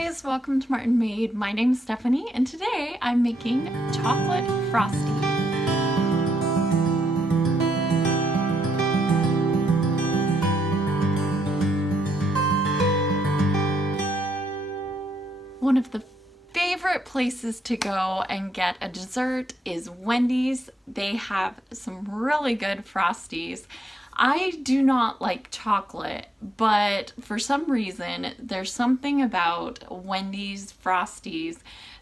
guys, welcome to Martinmade. My name's Stephanie and today I'm making chocolate frosty. One of the favorite places to go and get a dessert is Wendy's. They have some really good frosties. I do not like chocolate, but for some reason, there's something about Wendy's Frosties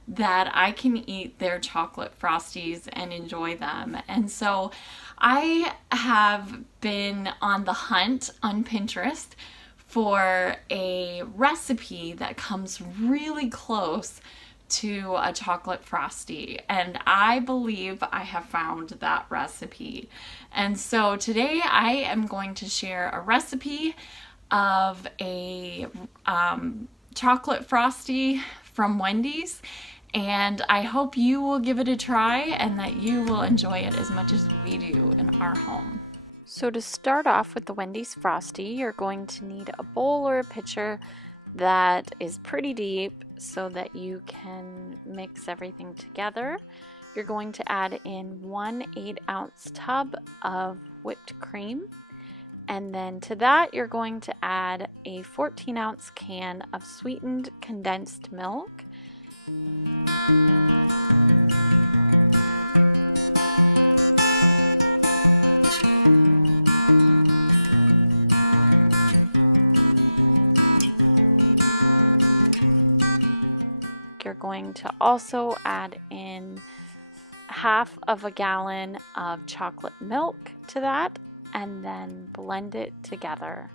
that I can eat their chocolate Frosties and enjoy them. And so I have been on the hunt on Pinterest for a recipe that comes really close to a chocolate frosty, and I believe I have found that recipe. And so today I am going to share a recipe of a chocolate frosty from Wendy's, and I hope you will give it a try and that you will enjoy it as much as we do in our home. So to start off with the Wendy's Frosty, you're going to need a bowl or a pitcher that is pretty deep so that you can mix everything together. You're going to add in 1 8-ounce tub of whipped cream, and then to that you're going to add a 14-ounce can of sweetened condensed milk. You're going to also add in half of a gallon of chocolate milk to that and then blend it together.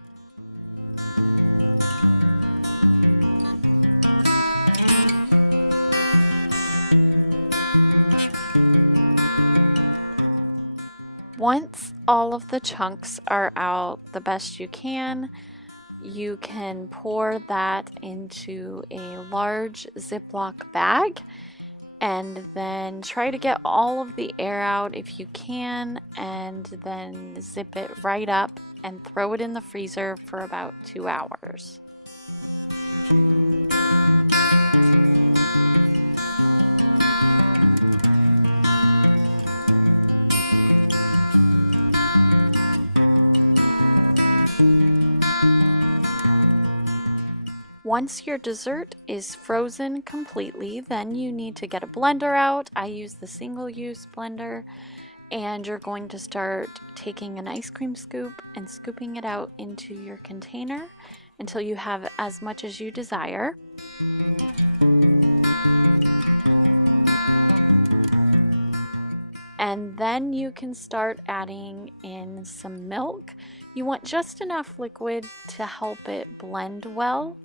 Once all of the chunks are out the best you can pour that into a large Ziploc bag and then try to get all of the air out if you can, and then zip it right up and throw it in the freezer for about 2 hours. Once your dessert is frozen completely, then you need to get a blender out. I use the single-use blender, and you're going to start taking an ice cream scoop and scooping it out into your container until you have as much as you desire. And then you can start adding in some milk. You want just enough liquid to help it blend well,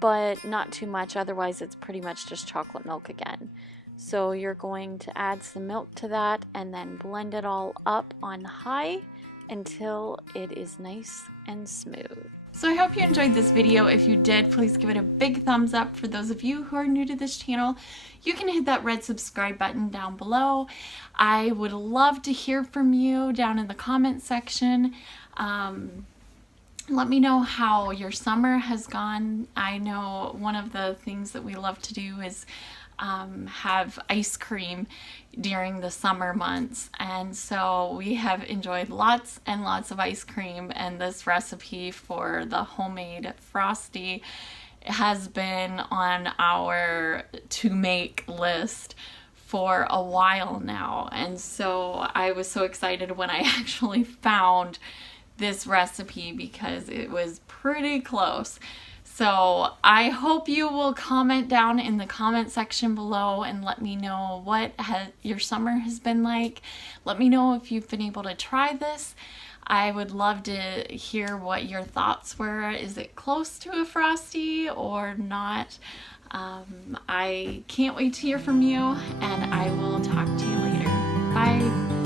but not too much, otherwise it's pretty much just chocolate milk again. So you're going to add some milk to that and then blend it all up on high until it is nice and smooth. So I hope you enjoyed this video. If you did, please give it a big thumbs up. For those of you who are new to this channel, you can hit that red subscribe button down below. I would love to hear from you down in the comment section. Let me know how your summer has gone. I know one of the things that we love to do is have ice cream during the summer months, and so we have enjoyed lots and lots of ice cream, and this recipe for the homemade frosty has been on our to make list for a while now. And so I was so excited when I actually found this recipe because it was pretty close. So I hope you will comment down in the comment section below and let me know what your summer has been like. Let me know if you've been able to try this. I would love to hear what your thoughts were. Is it close to a frosty or not? I can't wait to hear from you, and I will talk to you later. Bye.